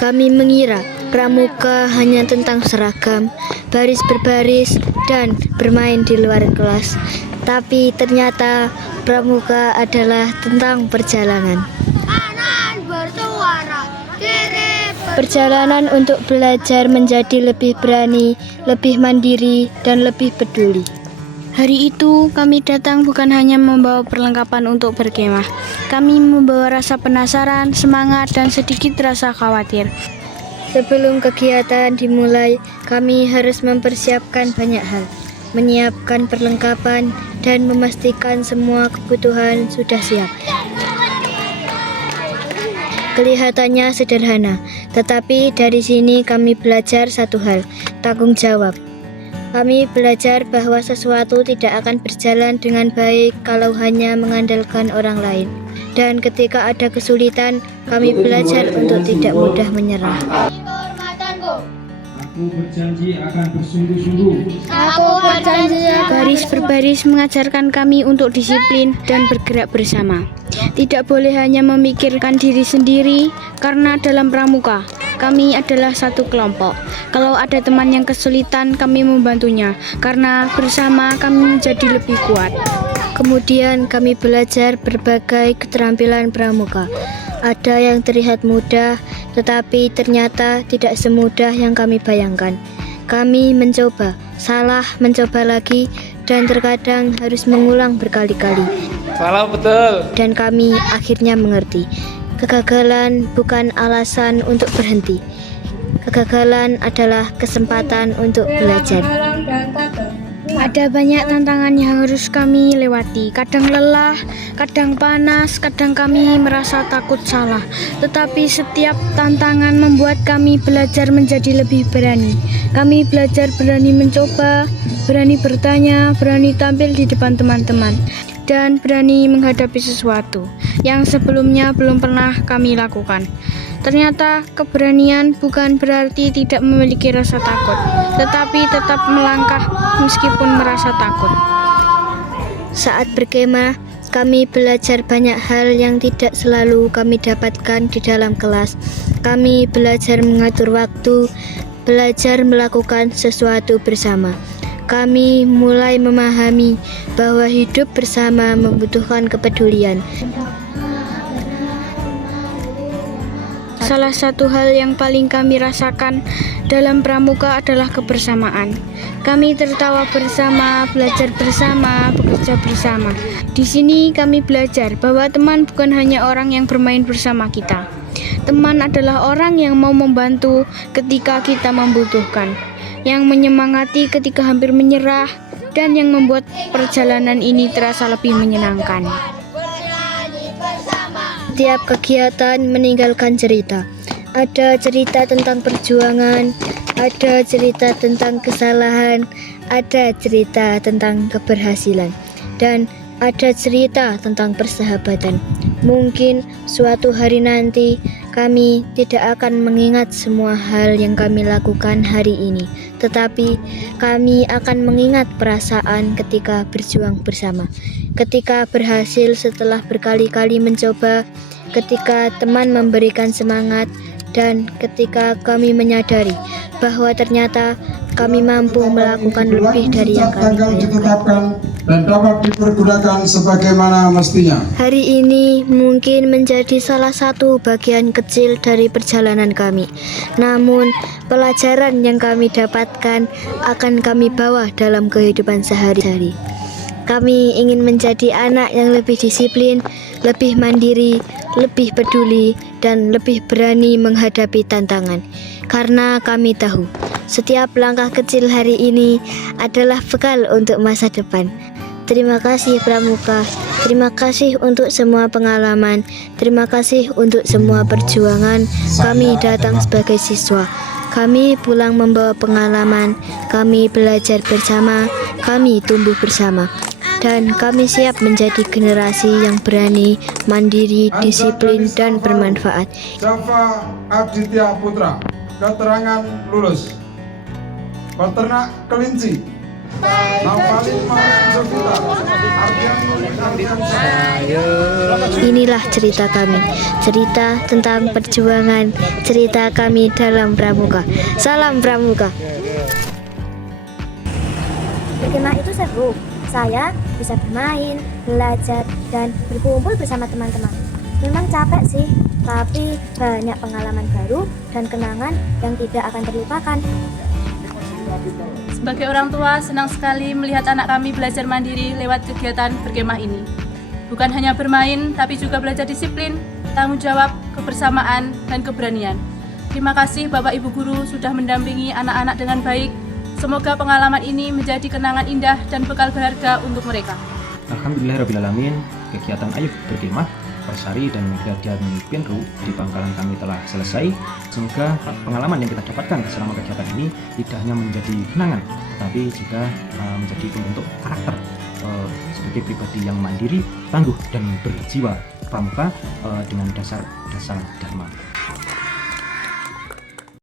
Kami mengira pramuka hanya tentang seragam, baris berbaris, dan bermain di luar kelas. Tapi ternyata pramuka adalah tentang perjalanan. Kanan bersuara, kiri Perjalanan untuk belajar menjadi lebih berani, lebih mandiri, dan lebih peduli. Hari itu kami datang bukan hanya membawa perlengkapan untuk berkemah. Kami membawa rasa penasaran, semangat, dan sedikit rasa khawatir. Sebelum kegiatan dimulai, kami harus mempersiapkan banyak hal, menyiapkan perlengkapan, dan memastikan semua kebutuhan sudah siap. Kelihatannya sederhana, tetapi dari sini kami belajar satu hal, tanggung jawab. Kami belajar bahwa sesuatu tidak akan berjalan dengan baik kalau hanya mengandalkan orang lain. Dan ketika ada kesulitan, kami belajar untuk tidak mudah menyerah. hormatanku. Aku berjanji akan bersungguh-sungguh. Aku berjanji Baris berbaris mengajarkan kami untuk disiplin dan bergerak bersama. Tidak boleh hanya memikirkan diri sendiri, karena dalam pramuka kami adalah satu kelompok. Kalau ada teman yang kesulitan, kami membantunya, karena bersama kami menjadi lebih kuat. Kemudian kami belajar berbagai keterampilan pramuka. Ada yang terlihat mudah, tetapi ternyata tidak semudah yang kami bayangkan. Kami mencoba, salah, mencoba lagi, dan terkadang harus mengulang berkali-kali. Salah betul. Dan kami akhirnya mengerti, kegagalan bukan alasan untuk berhenti. Kegagalan adalah kesempatan untuk belajar. Ada banyak tantangan yang harus kami lewati. Kadang lelah, kadang panas, kadang kami merasa takut salah. Tetapi setiap tantangan membuat kami belajar menjadi lebih berani. Kami belajar berani mencoba, berani bertanya, berani tampil di depan teman-teman, dan berani menghadapi sesuatu yang sebelumnya belum pernah kami lakukan. Ternyata keberanian bukan berarti tidak memiliki rasa takut, tetapi tetap melangkah meskipun merasa takut. Saat berkemah, kami belajar banyak hal yang tidak selalu kami dapatkan di dalam kelas. Kami belajar mengatur waktu, belajar melakukan sesuatu bersama. Kami mulai memahami bahwa hidup bersama membutuhkan kepedulian. Salah satu hal yang paling kami rasakan dalam pramuka adalah kebersamaan. Kami tertawa bersama, belajar bersama, bekerja bersama. Di sini kami belajar bahwa teman bukan hanya orang yang bermain bersama kita. Teman adalah orang yang mau membantu ketika kita membutuhkan, yang menyemangati ketika hampir menyerah, dan yang membuat perjalanan ini terasa lebih menyenangkan. Setiap kegiatan meninggalkan cerita. Ada cerita tentang perjuangan, ada cerita tentang kesalahan, ada cerita tentang keberhasilan, dan ada cerita tentang persahabatan. Mungkin suatu hari nanti kami tidak akan mengingat semua hal yang kami lakukan hari ini, tetapi kami akan mengingat perasaan ketika berjuang bersama, ketika berhasil setelah berkali-kali mencoba, ketika teman memberikan semangat, dan ketika kami menyadari bahwa ternyata kami mampu melakukan lebih dari yang kami bayangkan. Ditetapkan dan dapat dipergunakan sebagaimana mestinya. Hari ini mungkin menjadi salah satu bagian kecil dari perjalanan kami. Namun, pelajaran yang kami dapatkan akan kami bawa dalam kehidupan sehari-hari. Kami ingin menjadi anak yang lebih disiplin, lebih mandiri, lebih peduli, dan lebih berani menghadapi tantangan. Karena kami tahu, setiap langkah kecil hari ini adalah bekal untuk masa depan. Terima kasih Pramuka, terima kasih untuk semua pengalaman, terima kasih untuk semua perjuangan. Kami datang sebagai siswa, kami pulang membawa pengalaman, kami belajar bersama, kami tumbuh bersama. Dan kami siap menjadi generasi yang berani, mandiri, disiplin, dan bermanfaat. Java Aditya Putra, keterangan lulus. Peternak kelinci Nafalin Sofita, Ardian Inilah cerita kami, cerita tentang perjuangan, cerita kami dalam Pramuka. Salam Pramuka. Berkemah itu seru. Saya bisa bermain, belajar, dan berkumpul bersama teman-teman. Memang capek sih, tapi banyak pengalaman baru dan kenangan yang tidak akan terlupakan. Sebagai orang tua, senang sekali melihat anak kami belajar mandiri lewat kegiatan berkemah ini. Bukan hanya bermain, tapi juga belajar disiplin, tanggung jawab, kebersamaan, dan keberanian. Terima kasih Bapak Ibu Guru sudah mendampingi anak-anak dengan baik. Semoga pengalaman ini menjadi kenangan indah dan bekal berharga untuk mereka. Alhamdulillahirrahmanirrahim, kegiatan Ayo Berkemah, Persari dan kegiatan Pinru di Pangkalan kami telah selesai. Semoga pengalaman yang kita dapatkan selama kegiatan ini tidak hanya menjadi kenangan, tetapi juga menjadi pembentuk karakter sebagai pribadi yang mandiri, tangguh, dan berjiwa pramuka dengan dasar-dasar Dharma.